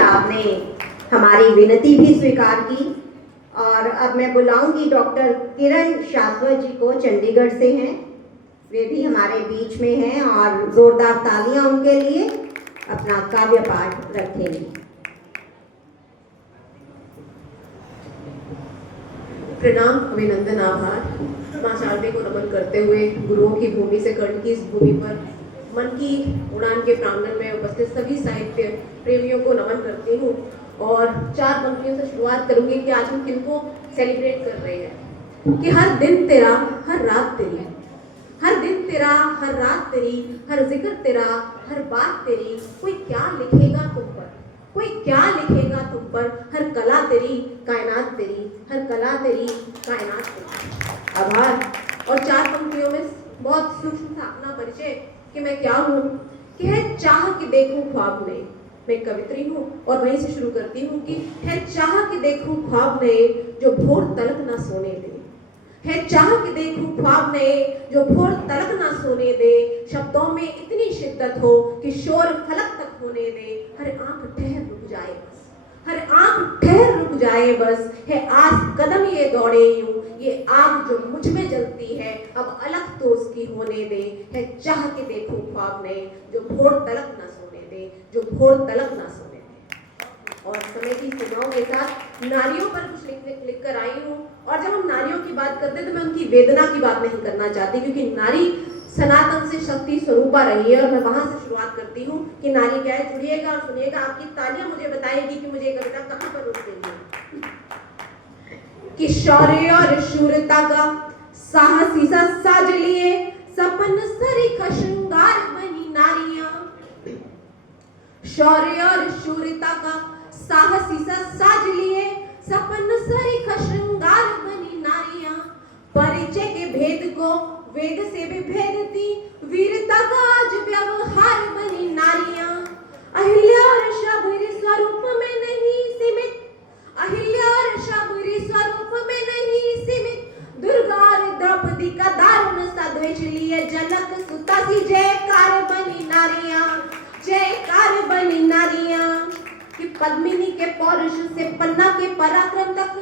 आपने हमारी विनती भी स्वीकार की। और अब मैं बुलाऊंगी डॉक्टर किरण शाश्वत जी को, चंडीगढ़ से हैं, वे भी हमारे बीच में हैं और जोरदार तालियां उनके लिए। अपना काव्य पाठ रखेंगे। प्रणाम, अभिनंदन, आभार। मां शारदे को नमन करते हुए गुरुओं की भूमि से कर्ण की इस भूमि पर मन की उड़ान के प्रांगण में उपस्थित सभी साहित्य प्रेमियों को नमन करती हूँ और 4 पंक्तियों से शुरुआत करूंगी कि आज हम किनको सेलिब्रेट कर रहे हैं। कि हर दिन तेरा, हर रात तेरी, हर दिन तेरा, हर रात तेरी, हर जिक्र तेरा, हर बात तेरी, कोई क्या लिखेगा तुम पर, कोई क्या लिखेगा तुम पर, हर कला तेरी, कायनात तेरी, हर कला तेरी, कायनात तेरी। आभार। और 4 पंक्तियों में बहुत सूक्ष्म था अपना परिचय कि मैं क्या हूँ। कि है चाह कि देखूं ख्वाब में, मैं कवित्री हूँ और वहीं से शुरू करती हूँ कि है चाह कि देखूं ख्वाब नए जो भोर तलक ना सोने दे, है चाह कि देखूं ख्वाब नए जो भोर तलक ना सोने दे, शब्दों में इतनी शिद्दत हो कि शोर फलक तक होने दे, हर आंख ठहर रुक जाए बस, हर आंख ठहर रुक जाए बस, है आज कदम ये दौड़े यूं, ये आग जो मुझ में जलती है अब अलग तो उसकी होने दे, है चाह कि देखूं ख्वाब नए जो भोर तलक ना सोने दे, जो भोर तलक ना सोने दे। और समय की सीमाओं के साथ नारियों पर कुछ लिख कर आई हूँ। और जब हम नारियों की बात करते हैं तो मैं उनकी वेदना की बात नहीं करना चाहती, क्योंकि नारी सनातन से शक्ति स्वरूपा रही है और मैं वहां से शुरुआत करती हूँ कि नारी क्या है। जुड़िएगा और सुनिएगा, आपकी तालियां मुझे बताएगी कि मुझे कविता कहाँ पर रुक गई है। कि शौर्य और शूरता का साहसी सा साज लिए सपन सरीखा श्रृंगार बनी नारियां, शौर्य और शूरता का साहसी सा साज लिए सपन सरीखा श्रृंगार बनी नारियां, परिचय के भेद को वेद से भी भेदती वीरता का आज व्यवहार बनी नारियां, अहिल्या और शबरी स्वरूप में नहीं सीमित, अहिल्या और शबरी स्वरूप में नहीं सीमित, दुर्गा और द्रौपदी का दारुण सा द्वेष लिए जनक सुता सी जयकार बनी नारियां, जयकार बनी नारियां। कि पद्मिनी के पौरुष से पन्ना के पराक्रम तक,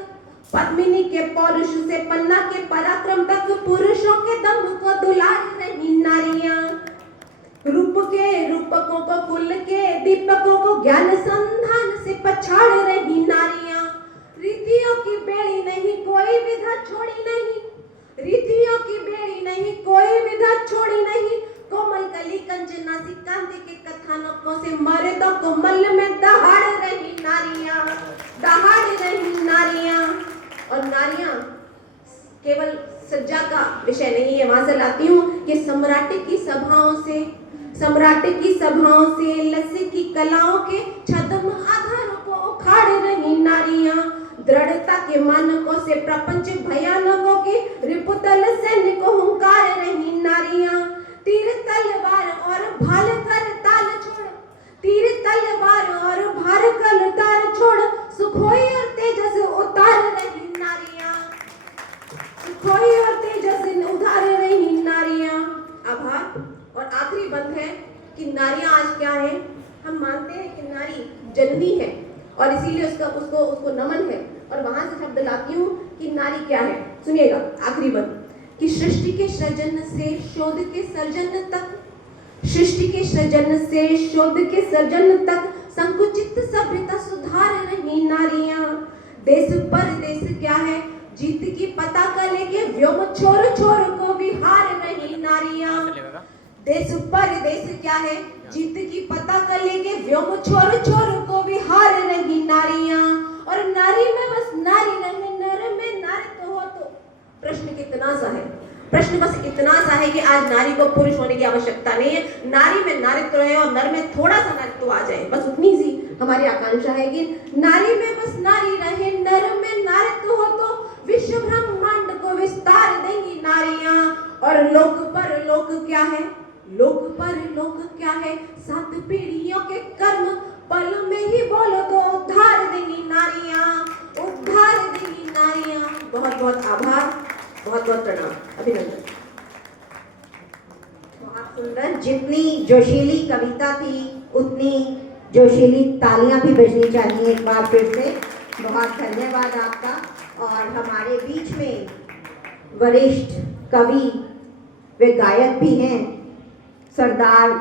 पद्मिनी के पौरुष से पन्ना के पराक्रम तक पुरुषों के दम को दुलार रही नारियां, रूप के रूपकों को कुल के दीपकों को ज्ञान संधान से पछाड़ रही नारियां, रीतियों की बेड़ी नहीं कोई विधा छोड़ी नहीं, रीतियों की बेड़ी नहीं कोई विधा छोड़ी नहीं, कोमल कली कंचना सी कांति के कथानकों से मर्दों को मल्ल में दहाड़ रही नारियां, दहाड़ रही नारियां। और नारियां केवल सज्जा का विषय नहीं है, वहां से लाती हूँ कि सम्राट की सभाओं से, सम्राट की सभाओं से लस्सी की कलाओं के छद्म आधारों को उखाड़ रही नारियां, दृढ़ता के मानकों से प्रपंच भयानकों के रिपुतल सैन्य को हुंकार रही नारियां, तीर तलवार और भाल कर ताल छोड़, तीर तलवार और भार कर ताल छोड़, सुखोई और तेजस उतार रही नारियां, सुखोई और तेजस उतार रही नारियां। आभार। और आखिरी बंद है कि नारियां आज क्या है। हम मानते हैं कि नारी जननी है और इसीलिए उसको नमन है, और वहां से शब्द लाती हूँ कि नारी क्या है। सुनिएगा आखिरी बंद कि सृष्टि के सृजन से शोध के सर्जन तक, सृष्टि के सृजन से शोध के सर्जन तक संकुचित सभ्यता सुधार रही नारियां, देश पर देश क्या है जीत की पताका लेके व्योम छोर छोर को विहार रही नारियां, देश पर देश क्या है जीत की पताका लेके व्योम छोर छोर को विहार रही नारियां, और नारी में बस नारी रहे नर में नारी हो। तो प्रश्न कितना सा है, प्रश्न बस इतना सा है कि आज नारी को पुरुष होने की आवश्यकता नहीं है, नारी में नारित्व रहे और नर में थोड़ा सा नारित्व आ जाए, बस उतनी सी हमारी आकांक्षा है कि नारी में बस नारी रहे नर में नारित्व हो तो विश्व ब्रह्मांड को विस्तार देंगी नारियां, और लोक पर लोक क्या है, लोक पर लोक क्या है 7 पीढ़ियों के कर्म पल में ही बोलो तो उद्धार देंगी नारियां, उद्धार देंगी नारियां। बहुत बहुत आभार, बहुत बहुत प्रणाम, अभिनंदन। बहुत सुंदर, जितनी जोशीली कविता थी उतनी जोशीली तालियां भी बजनी चाहिए एक बार फिर से। बहुत धन्यवाद आपका। और हमारे बीच में वरिष्ठ कवि वे गायक भी हैं सरदार